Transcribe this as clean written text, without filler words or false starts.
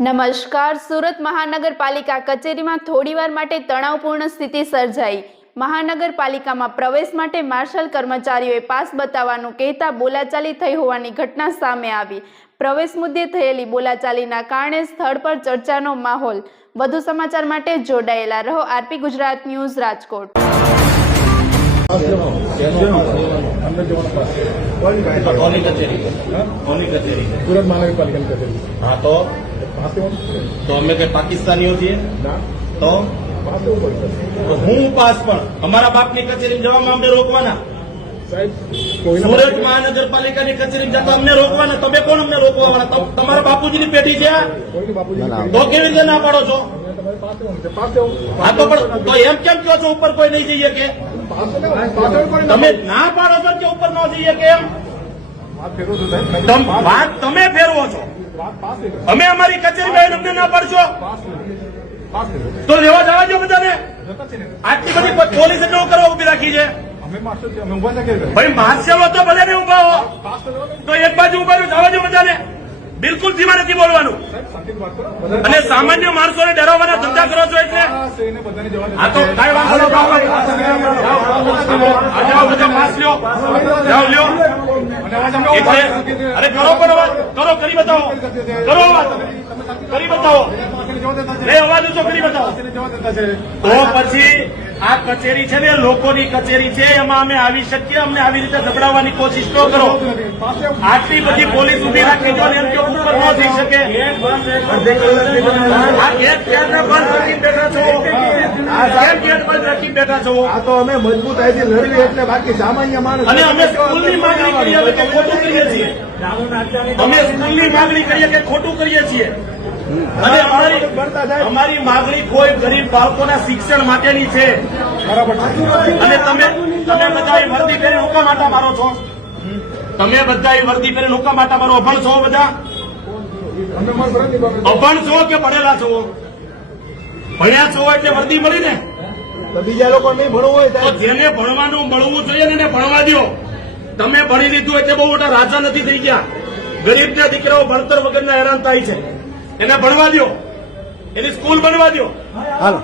નમસ્કાર। સુરત મહાનગરપાલિકા કચેરીમાં થોડીવાર માટે તણાવપૂર્ણ સ્થિતિ સર્જાઈ। મહાનગરપાલિકામાં પ્રવેશ માટે માર્શલ કર્મચારીઓએ પાસ બતાવવાનું કહેતા બોલાચાલી થઈ હોવાની ઘટના સામે આવી। પ્રવેશ મુદ્દે થયેલી બોલાચાલીના કારણે સ્થળ પર ચર્ચાનો માહોલ। વધુ સમાચાર માટે જોડાયેલા રહો। RP Gujarat news Rajkot. सूरत महानगरपालिका कचेरी। हाँ तो हमें कई पाकिस्तानी होती है तो हूँ पास पर हमारा बाप की कचेरी जवा में अમને रोकवाना। सूरत महानगरपालिका की कचेरी जता अમને रोकवाना। तबे कोण अમને रोकवाना? તમારા બાપુજીની પેઢી છે તો કેવી રીતે ના પાડો છો? હા તો પણ તો એમ કેમ કહો છો ઉપર કોઈ નહીં જઈએ કે? તમે ના પાડો છો કે ઉપર ન જઈએ કે? એમ વાત તમે ફેરવો છો। અમે અમારી કચેરીમાં અમને ના પાડશો તો લેવા જવા દો બધાને। આટલી બધી પોલીસ ન કરવા ઉભી રાખી છે ભાઈ। માર્શલ તો બધાને ઉભા હો તો એક બાજુ ઉભા જવા દો બધાને। બિલકુલ ધીમા નથી બોલવાનું અને સામાન્ય માણસોને ડરાવવાના ધંધા કરો છો એટલે આ તો કઈ વાંધો પાસ લ્યો જાઓ લ્યો એટલે અરે કરો પણ અવાજ કરો કરી બતાવો કરો અવાજ કરી બતાવો રે અવાજ ઊંચો કરી બતાવો તો પછી આ કચેરી છે ને લોકોની કચેરી છે એમાં અમે આવી શકીએ। અમને આવી રીતે ઝઘડાવવાની કોશિશ ન કરો। આટલી બધી પોલીસ ઉભી રાખી જો એમ કે ઉપર ન થઈ શકે। આ ગેટ ક્યારના બંધ રાખી બેઠા છો? કેમ ગેટ બંધ રાખી બેઠા છો? આ તો અમે મજબૂતાઈથી લડવી એટલે બાકી સામાન્ય માણસ અને અમે સ્કૂલની માંગણી કરીએ કે ખોટું કરીએ છીએ? અમે સ્કૂલની માંગણી કરીએ કે ખોટું કરીએ છીએ? અને અમારી માંગણી કોઈ ગરીબ બાળકોના શિક્ષણ માટેની છે। અને તમે બધા વર્દી પહેરી હુકા માટા મારો છો? તમે બધા વર્દી પહેરી હુકા માટા મારો? અભણ છો બધા? અભણ છો કે ભણેલા છો? ભણ્યા છો એટલે વર્દી મળી ને। બીજા લોકો નહીં ભણવું હોય તો જેને ભણવાનું મળવું જોઈએ ને એને ભણવા દો। તમે ભણી લીધું એટલે બહુ મોટા રાજા નથી થઈ ગયા। ગરીબના દીકરાઓ ભણતર વગરના હેરાન થાય છે, એને ભણવા દો, એની સ્કૂલ બનવા દો। હાલો